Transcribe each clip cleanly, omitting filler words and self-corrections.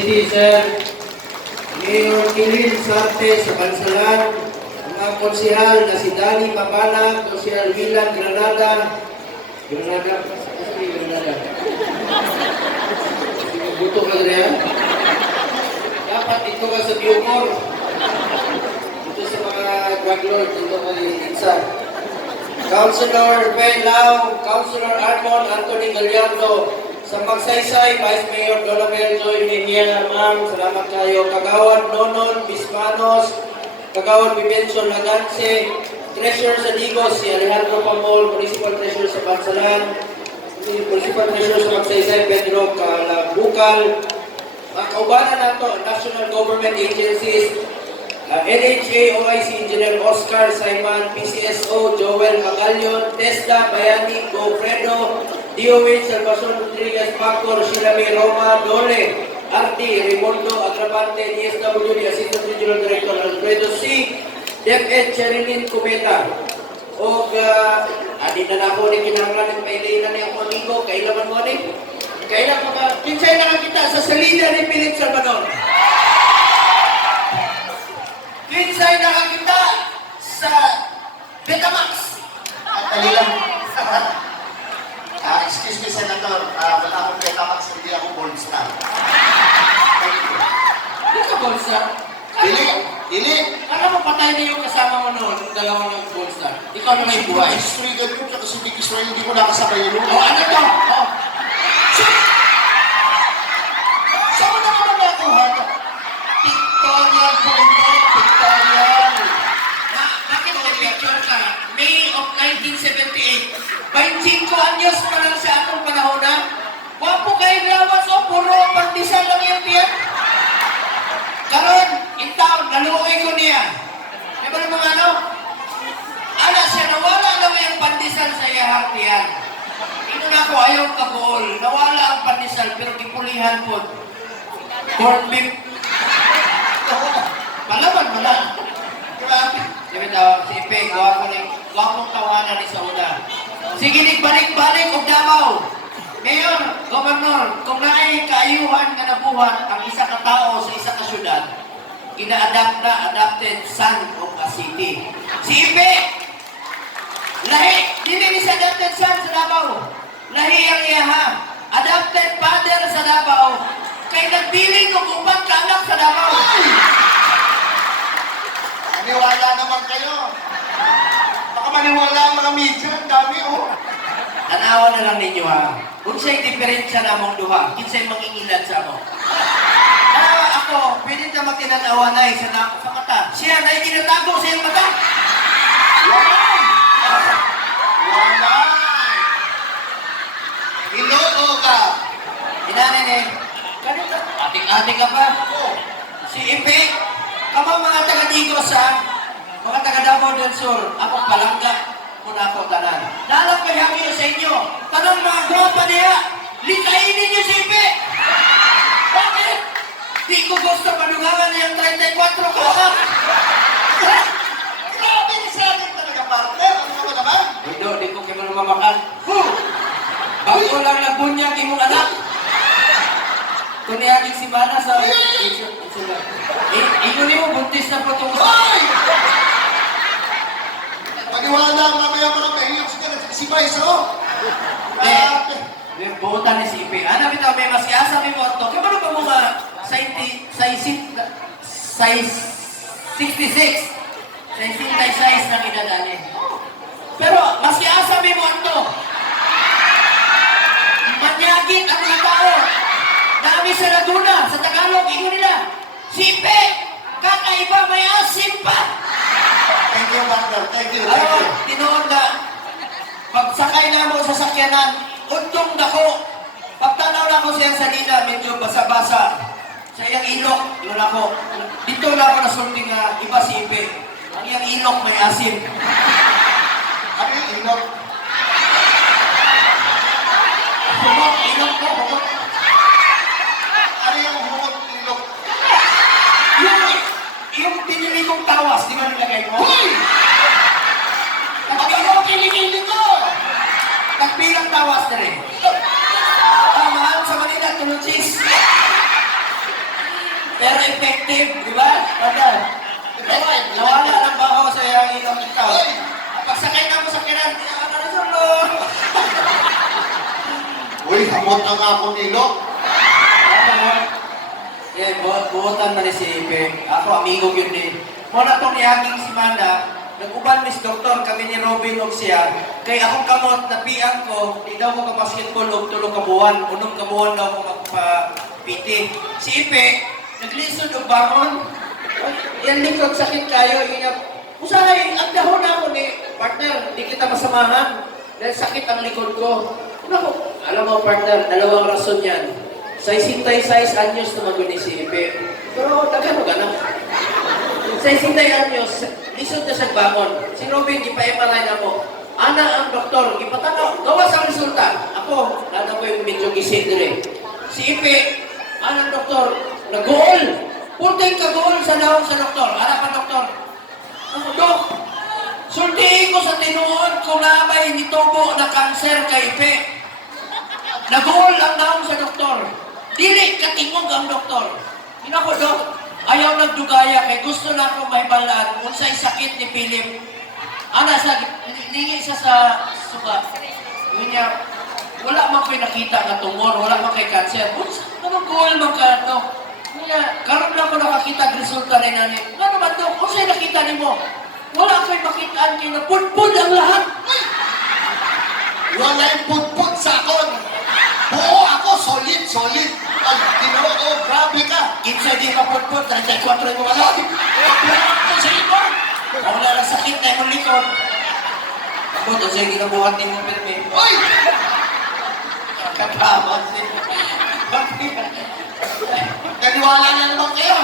City, Sir Mayor Kilin Sarte sa Bansalan, mga konsihal na si Dani Papana, konsihal Milan Granada, buto ka rin. Dapat ito ka sa Bucor. Ito sa mga drug lords, ito ka isa. Councilor Ben Lau, Councilor Armon Anthony Gallardo, sa Magsaysay, Vice Mayor Dolabel Joy Mejia, ma'am, salamat kayo. Kagawad Nonon Bismanos, Kagawad Vivencio Laganse, Treasurer sa Digos, si Alejandro Pamol, Municipal Treasurer sa Bansalan, Municipal Treasurer sa Magsaysay, Pedro Calabukal, mga kaubanan nato, National Government Agencies, NHA, OIC Engineer Oscar Simon, PCSO, Joel Magalion, TESDA, Bayani, Gofredo, DOH, Salvacion Rodriguez, Paco, Rosilame, Roma, Dole, RT, Raimundo, Agravante, DSWD, Assistant Regional Director, Alfredo C., DepEd, Cherilyn Cubeta. O, adi na ako ni kinanglan ng pailayan na yung amigo, kailaman mo rin. Kailan mo ba? Pinsay na kita sa salida ni Philip Salvador. Pinsay na kita sa Betamax. Kalilang. Excuse me, Senator. Wala akong Betamax, hindi ako Bolstar. Hindi ka Bolstar? Dili. Alam mo, patay na yung kasama mo noon, yung dalawang ng Bolstar. Ikaw na may buhay. History ganun, kasi big Israel, hindi ko nakasakay yun. Ano to? Saan mo naman nakuha ito? Pictorial po ito, pictorial. Bakit may picture ka? May of 1978. 25 anyos pa lang sa atong panahon na. Wapo kayo lawas o puro pandesal lang yung tiyan. Karon, itaw, naluoy ko niya. Diba naman ano? Ala siya, nawala lang yung pandesal sa iyahang tiyan. Ino na ako, ayaw kabuol. Nawala ang pandesal, pero kipulihan po. Corn beef. Malaman mo lang. Grabe. Sabi daw, si Ipe, gawapong tawanan ni Sauna. Sige, balik-balik og Davao. Mayor, Governor, kung naay kaayuhan nga nabuhat ang isa ka tao sa isa ka syudad, adapted son of a city. Si Ipe, lahi, dili ni sa adopted son sa Davao. Lahi ang iyaha. Adopted father sa Davao. Kay nagbiling kung upat ka anak sa Davao. Maniwala naman kayo. Baka maniwala ang mga media, ang dami oh. Tanawa na lang ninyo ha. Kung siya'y diferensya na mong duha, kinsa'y mangingilan sa mo. Ako, pwede ka magtinanawa na sa mata. Siya na itinatago sa iyong mata. Wala. Iloko ka. Inanin eh. Ganito, ating-ating ka pa. Si Ipe, kamo mga taga-Digos ha, mga taga-Davao del Sur, ako palangga muna ako tanan. Lalang kayami sa inyo, tanong mga grupa niya, likainin niyo si Ipe. Bakit? Di ko gusto panungangan niyang 34 ka. Grabe ni sa akin talaga, partner. Ano mo naman? Di ko kimo mamakan. Bago lang nagbunyag imong anak. Kuniyaging si Mana sa... Ino niyo, buntis na po itong... Hoy! Maniwala, mamaya mga mahiyok siya. Si Paiso. May buhutan ni si Ipe. Ano bitaw, may masyasa, may moto. Kaya ano ba mga size 66? Size 66 na idadali. Pero masyasa, may moto. Manyagin ang mga tao. Dami sa Laguna, sa Tagalog, ingo nila. Si Ipe, kakaiba, may asim pa. Thank you, partner. Thank you. Tinood na, pagsakay na mo sa sakyanan, untong dako. Pagtanaw na ko siyang salida, medyo basa-basa. Sa iyang ilok, yun ako. Dito na ako nasulting na iba si Ipe. Ang iyang ilok may asim. Ano yung ilok? Humot, ilok ko, humot. Ano yung humot ilok? Yung pinili kong tawas, di ba nilagay mo? Hoy! Ano yung kiling-kiling ko? Nagbilang tawas na rin. Mahal sa Manila, tulog cheese. Pero effective, di ba? Partner. Nawala ng baho sa iyang ilong ikaw. Pagsakay na mo sa kinan, ano na solo? Uy, hamot ang akong ilok. Eh, buotan man ni si Ipe. Ako, amigo yun din. Muna itong nihaging si Manda, nag-uban mis doktor kami ni Robin og siya. Kay akong kamot, napiang ko, di daw ko ka-basketball og tulog ka buwan. Unong ka buwan daw ko magpa-PT. Si Ipe, naglisod og bangon. Yan likod, sakit kayo. Usahay, ang dahon na ako ni partner, di kita masamahan. Dahil sakit ang likod ko. Naku, alam mo partner, dalawang rason yan. Sa 66 anyos na magunin si Ipe. Pero nagano ka na. Sa 66 anyos, lisod na siya bangon. Si Robin, ipa-MRI na mo. Ana ang doktor, ipatanaw, gawa sa resulta. Ako, nada ko yung medyo gising dire. Si Ipe, anang doktor, nag-goal. Punting ka goal sa naong sa doktor. Ana pa doktor. Ako, Dok, sultihin ko sa tinuod kung naabay hindi tubo na cancer kay Ipe. Nag-goal ang naong sa doktor. Dili katingog ang doktor. Hinako, Dok, ayaw nagdugaya kay gusto na ako mahibalaan kung sa'y sakit ni Philip. Ana, lingi siya sa suga. Yun niya, wala man ko'y nakita na tumor, wala man ko'y cancer. Anong goal man ka, Dok? Kaya, karoon na ako nakakita ang resulta rin na niya. Nga naman, Dok, kung sa'y nakita ni mo, wala ko'y makitaan kayo na pudpud ang lahat. Wala yung putput sa akon. Oo, ako, solid. Ay, ginawa ko, grabe ka. Kinsa di ka pudpud, 34 yung mga lahat. Ako sa ito. Wala na sakit na yung likod. Ako, doon sa'yo ginabuhat ni mo, Pirme. Uy! Kakaman siya. Naniwala na naman kayo.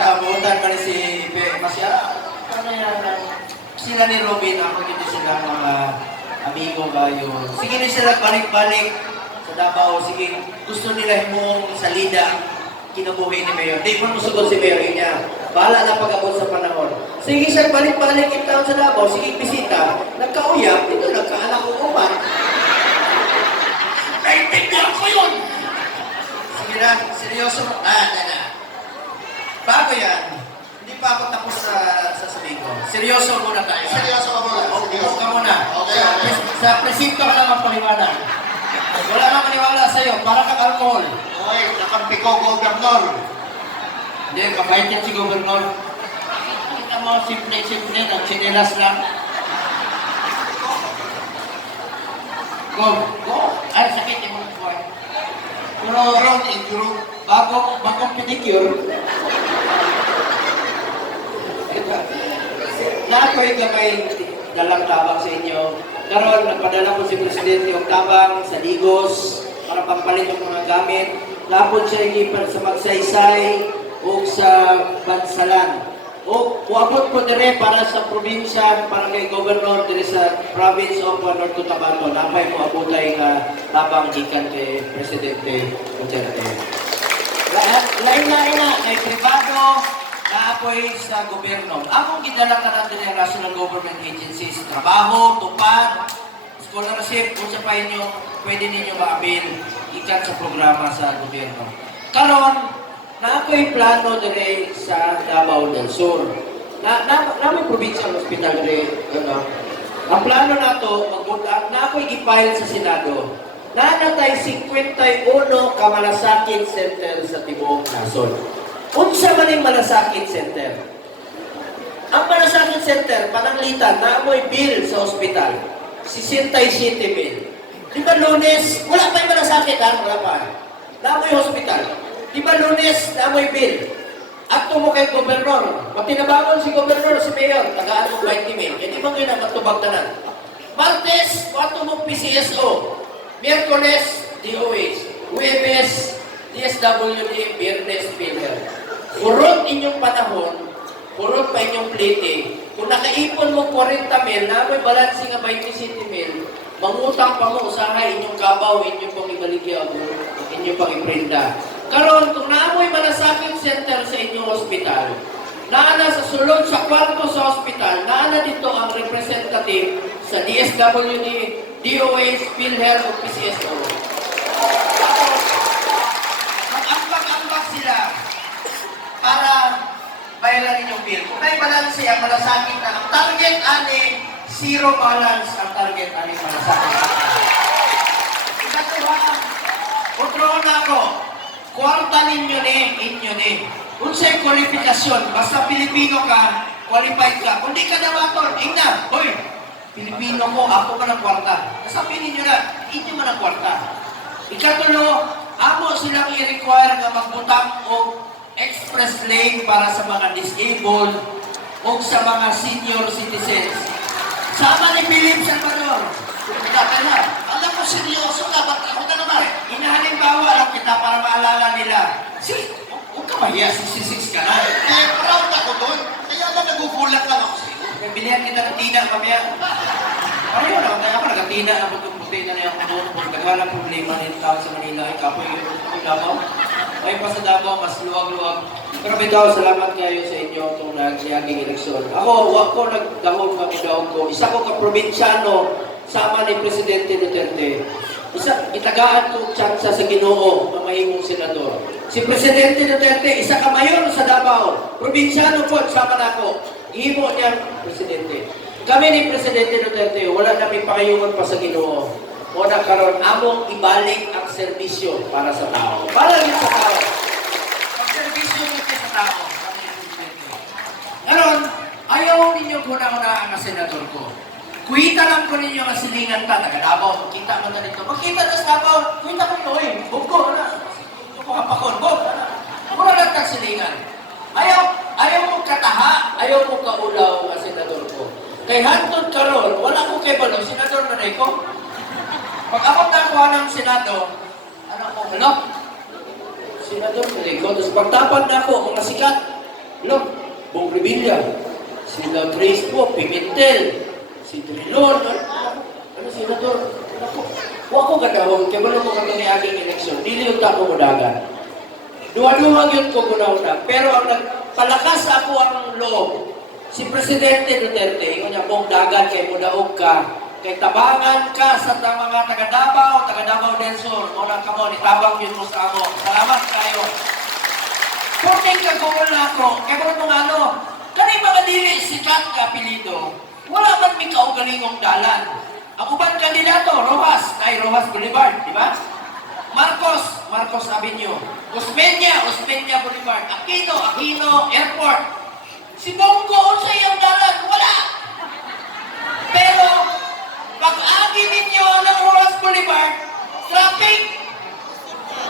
Kabutan pa rin si Ipe. Masya, ano yan? Sila ni Robin, ako dito sila mga amigo ba yun. Sige na sila balik-balik sa Davao. Sige, gusto nila mong salida kinabuhi ni Mayor. Di mo musugod si Mayor niya. Bahala na pag-abot sa panahon. Sige siya balik-balik in town sa Davao. Sige, bisita. Nagkauyap. Ito, nagkaanak ko uman. Naintindihan ko yun. Sige na, seryoso. Bago yan, hindi pa ako tapos sa sasabihin ko. Seryoso muna tayo. Seryoso ka muna. Seryoso ka muna. Okay. Sa presinto ka lang magpaliwanag. Wala nang maniwala sa'yo, para kang alcohol. Okay, nakampi ko, Governor. Hindi, mabait yan si Gobernador. Kita mo, simple, nagsinelas lang. Go. Ay, sakit yung mga buhay. Pero, Ground injury. bagong pedicure. Na ako'y gamay dalang tabang sa inyo. Karon nagpadala ko si Presidente yung tabang sa Digos para pampalit yung mga gamit. Lapod siya para sa magsaysay o sa Bansalan. O uabot ko dire para sa probinsya, para kay Governor dire sa province of North Cotabato. Napay ko abutay nga tabang gikan kay Presidente Duterte. Lain-lain na, kay privado, naapoy sa gobyerno. Akong gidala ka natin ng national government agencies, trabaho, tupad, scholarship, kung sa pa inyo, pwede ninyo ma-avail ikan sa programa sa gobyerno. Karon, naapoy plano dire sa Davao del Sur. May provincial hospital dire, ang plano na ito, naapoy gipile sa Senado. Nanatay 51 kamalasakit center sa tibuok nasod. Unsa man yung malasakit center? Ang malasakit center, pananglitan, naamoy bill sa ospital. 67 bill. Di ba Lunes, wala pa yung malasakit ha? Wala pa. Naamoy hospital. Di ba Lunes, naamoy bill. At mo kay Gobernador. Pag tinabangon si Gobernador, si Mayor, tagaan mo 20 mil. Hindi ba kayo na matubag tanan? Martes, wato mo PCSO. Miyerkules, DOH. Huwebes, DSWD, Biyernes, PhilHealth. Purot inyong panahon, purot pa inyong plating. Kung nakaipon mo 40 mil, na may balansi nga 27 mil, mangutang pa mo, usahay inyong kabaw, inyong pang ibaligya, inyong pang iprenda. Karon, kung naamoy malasakit center sa inyong hospital, naana sa sulod sa kwarto sa hospital, naana dito ang representative sa DSWD, DOH, PhilHealth o PCSO. Mag-ambag-ambag sila. bayaran ninyong bill. Kung may balance siya, malasakit na. Ang target ani, zero balance ang target ani malasakit. Ikatuwa, kontrol na ako. Kwarta ninyo ni, inyo ni. Kung sa'yo kwalifikasyon, basta Pilipino ka, qualified ka. Kung di ka dawaton, ingna, hoy, Pilipino ko, ako man ang kwarta. Nasapin ninyo na, inyo man ang kwarta. Ikatulo, amo silang i-require nga magbutang o express lane para sa mga disabled o sa mga senior citizens. Sama ni Philip Salvador. Kaya na, alam mo seryoso ka, ba't ako na naman? Inahalimbawa lang kita para maalala nila. Huwag ka mahiya, 66 ka na. Proud ako doon. Kaya na nagugulat lang ako sa'yo. Bilihan kita ng tina mamaya. Pareho na, kaya ako nagatina na puti na niya ako doon. Kung naghalang problema ng tao sa Manila, ay kapoy yung Davao. Ay pa sa Davao, mas luwag-luwag. Pero bitaw, salamat kayo sa inyo itong nagsiyaging eleksyon. Ako nagdahon daw ko. Isa ko ka-probinsyano, sama ni Presidente Duterte. Itagaan ko tsansa sa Ginoo, mamahimong senador. Si Presidente Duterte, isa ka mayor sa Davao. Probinsyano po, sama na ako. Ihimo niya, Presidente. Kami ni Presidente Duterte, wala namin pakayungan pa sa Ginoo. O nagkaroon, among ibalik ang serbisyo para sa tao. Para rin sa tao. Ang serbisyo nito sa tao. Ngayon, ayaw ninyo guna-una ang senador ko. Kuita lang ko ninyo ang silingan ta, taga-Davao. Kita mo na dito. Magkita na sa Davao, kuita ko nyo, buko na. Buko ka pakon, buko na. Mura lang kang silingan. Ayaw mo kataha, ayaw mo kaulaw ang senador ko. Kay hantod karon, wala ko kay balo, senador na rin ko. Pag ako nakuha ng senado, ano ko, hello? Senador na rin ko. Tapos pagtapad na ako, mga sikat, hello? Bong Revilla, sila Grace po, Pimentel, si Trilon, ano senador? Huwag ko katahong, kaya wala mo kami aging eleksyon, dili yung tako mo dagan. Duwa-duwag yun ko guna-una. Pero ang nagpalakas ako ang loob, si Presidente Duterte, yung niya mong dagan kay Mudaog ka, kay tabangan ka sa mga taga-Davao del Sur, muna ka mo, nitabang yun mo sa ako. Salamat kayo. Kunting kagumol na ako, kaya mo ano, kanay mga dili sikat ka apelido, wala man may kaugalingong dalan. Ang ubang kandidato, Rojas Boulevard, di ba? Marcos Avenue. Osmeña Boulevard. Aquino Airport. Si Bongo, sa iyong dalan, wala. Pero, pag-agi ninyo ng Rojas Boulevard, traffic,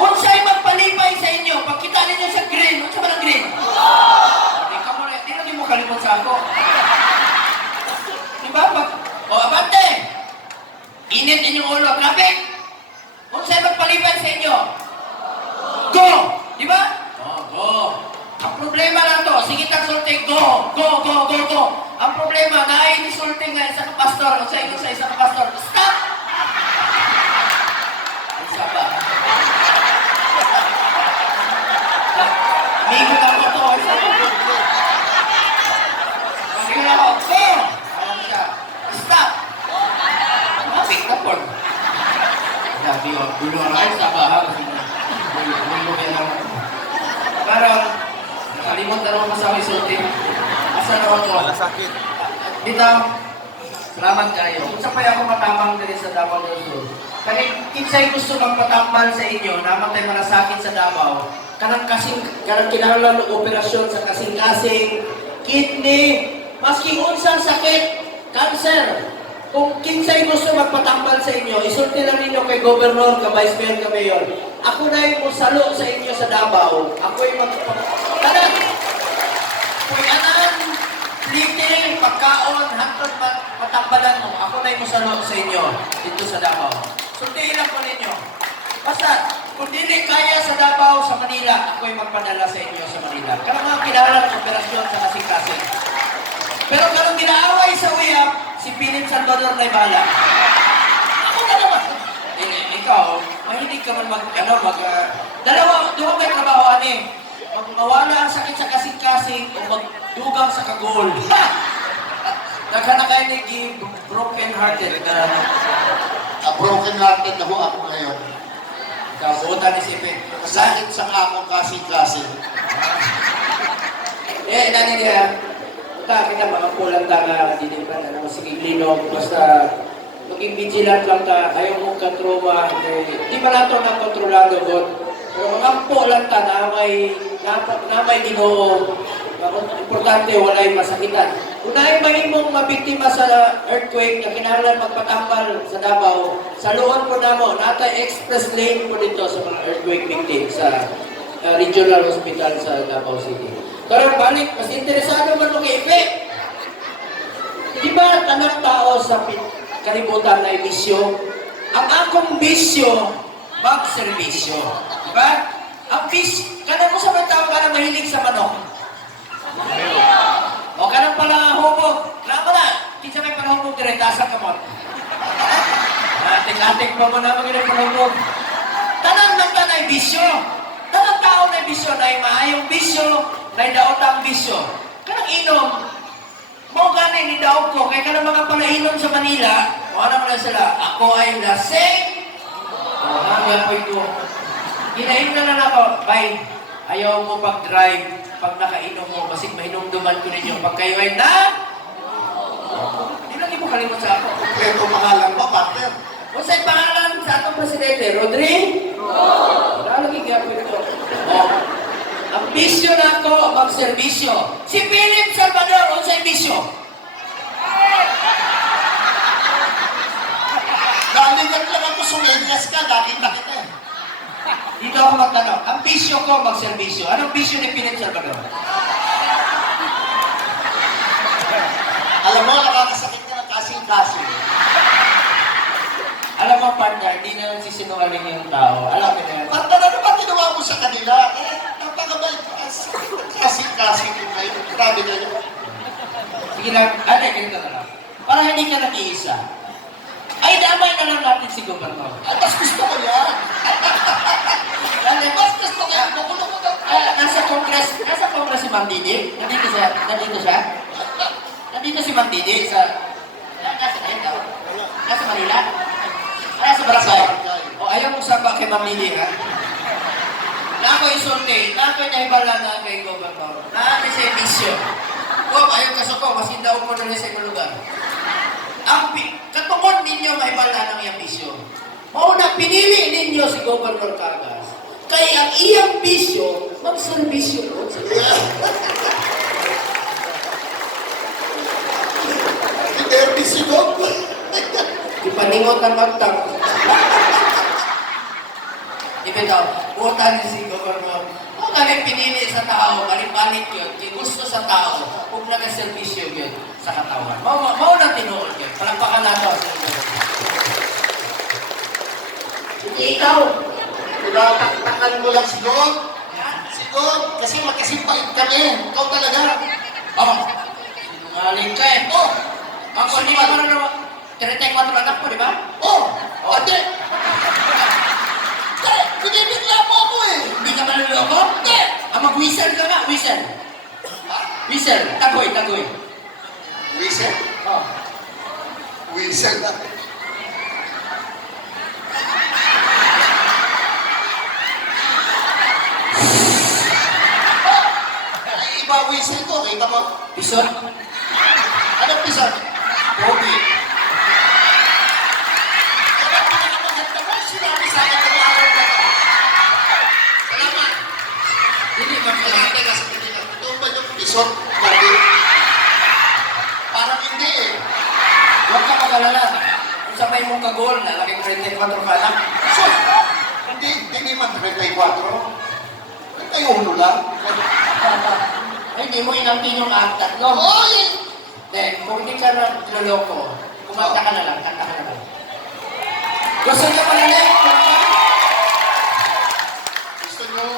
unsay magpalipay sa inyo, pagkita ninyo sa green, unsa ba ng green? Di na mo kalimot sa ako. Diba? Abante! Init inyong ulo, traffic! Unsay magpalipay sa inyo? Go! Diba? Go! Ang problema lang to, sige tang sulting, go! Ang problema, naay ni sulting nga isang pastor, o sa isang pastor, stop! Isa ba? Migo na ko to, sige na ako, go! Alam siya, stop! Mapik na po. Sabi ko, gulo na kayo sa bahay. Pero, nakalimot na naman sa sulting. Asa na ako? Sakit. Dito, salamat kayo. Kung sa pa'y ako matambang din sa Davao del Sur. Kaya kinsay gusto magpatambal sa inyo, naman tayo malasakit sa Davao, kanang kinahanglan ng operasyon sa kasing-kasing, kidney, maski unsang sakit, cancer. Kung kinsay gusto magpatambal sa inyo, isulti lang ninyo kay Governor, ka Vice Mayor, ka Mayor. Ako na yung musalo sa inyo sa Davao. Ako yung magpapatalan. Kuyanan, liting, pagkaon, hangtod matambalan mo. Ako na yung musalo sa inyo dito sa Davao. Sultihin lang po ninyo. Basta, kung hindi kaya sa Davao, sa Manila, ako yung magpadala sa inyo sa Manila. Kaya mga kinahanglan ng operasyon sa kasing-kasing. Pero kung ginaaway sa uyap, si Philip Salvador na ibala. Ako na naman. Ikaw, mahilig ka man dalawa may trabaho, mawala ang sakit sa kasing-kasing o magdugang sa kagol. Naghanap kayo ni broken-hearted na Broken-hearted na ako ngayon. kabutan ni Sipin. Sakit sa akong kasing-kasing. nani niya, kita mga pulang ta nga, hindi pa na naman sige linog, basta maging vigilant lang ta, ayaw mong katroma, di ba nato na kontrolado, God? Pero mga pulang ta na may ginoo, importante, walay masakitan. Unahin mahimong mabiktima sa earthquake na kinahanglan magpatambal sa Davao, saluhan po namo, natay express lane po dito sa mga earthquake victims sa regional hospital sa Davao City. Pero balik, mas interesado man mo kay Ipe. Di ba tanang tao sa kalibutan na bisyo? Ang akong bisyo, magserbisyo. Di ba? Ang bisyo, kada mo sa mga tao ka na mahilig sa manok. O ka nang pala humog. Lama na. Kinsa may panahumog dire, tasa ka mo. Ating-ating pa mo na mga panahumog. Tanang ng tanay bisyo. Tanang tao na bisyo, na maayong bisyo, na daotang bisyo. Kanang inom, mo gani ni daog ko, kaya kanang mga palainom sa Manila, o ano mo na sila, ako ay lasing. O hanggang po ito. Hinahin na ako, bye. Ayaw mo pag-drive. Pag nakainom mo, basig mahinumduman ko ninyo. Pag kayo ay na, hindi lang mo kalimot sa ako. Ito pangalan pa, partner. Kung sa'y pangalan sa atong presidente, Rodri? Wala lagi kaya po ito. Ang bisyo na ako, magserbisyo. Si Philip Salvador, kung sa'y bisyo. Galingan lang ako sumenyas ka, laging nakita eh. Dito ako magtanong, ang bisyo ko, magserbisyo. Anong bisyo ni Philip Salvador? Alam mo, nakakasakit ka ng kasing-kasing. Alam mo, partner, di na nagsisinungaling yung tao. Alam mo na yan. Partner, ano ba ginawa mo sa kanila? Napakabait ka. Kasing-kasing yung kayo. Grabe na yun. Sige lang, ganito na lang. Para hindi ka nag-iisa. Ay, damay na lang natin si Gobernador. At mas gusto ko yan. Mas gusto ko yan. Kukulong ko daw. Nasa Congress si Ma'am Didi. Nandito siya. Nandito si Ma'am Didi nasa Manila. Nasa Barangay. O, ayaw mo saba kay Ma'am Didi, ha? Na ako isulti, na ako nahibala na kay Gobernador. Na siya bisyo. Kung ayaw kasoko, mas hindaw ko na sa ibang lugar. Ang katungkol ninyo mahibala ng iyang bisyo. Mauna, pinili ninyo si Gobernador Cagas. Kaya ang iyang bisyo, magserbisyo po. Interbisi ko. Ipaningot ang magtang. Ibitaw, butan niya si Gobernador. Kung galing pinili sa tao, balik-balik yun, gusto sa tao, kung nag-servisyo yun sa katawan. Mauna tinuol yun. Palagpakan nato. Hindi ikaw. Tinataktakan mo lang si God. Si God, kasi magkasipait kami. Ikaw talaga. Sinungaling ka eh. Ako, hindi ba naman 34 anak mo, di ba? Ate. Binibigla mo ako eh. Hindi ka maluloko? Hindi. Mag-whistle ka nga, whistle. Whistle, tagoy. Whistle? Whistle na. Ay, iba whistle ko. Kita mo? Pisot? Anong pisot? Pogi. Ano ang pinakamaganda mo? Sinabi sa akin ng araw na ito. Salamat. Hindi man pala. Salamat na sa kanila. Ito ba yung pisot? Lagi. Parang hindi eh. Huwag ka mag-alala. Kung sabay mong kagol, nalaking 34 ka lang. So, hindi naman 34. Nagkayulo lang. Ay, hindi mo inangkin yung aktat, no? Oy! Kung hindi ka na loloko, kumanta ka na lang, kanta ka na lang. Gusto niyo pala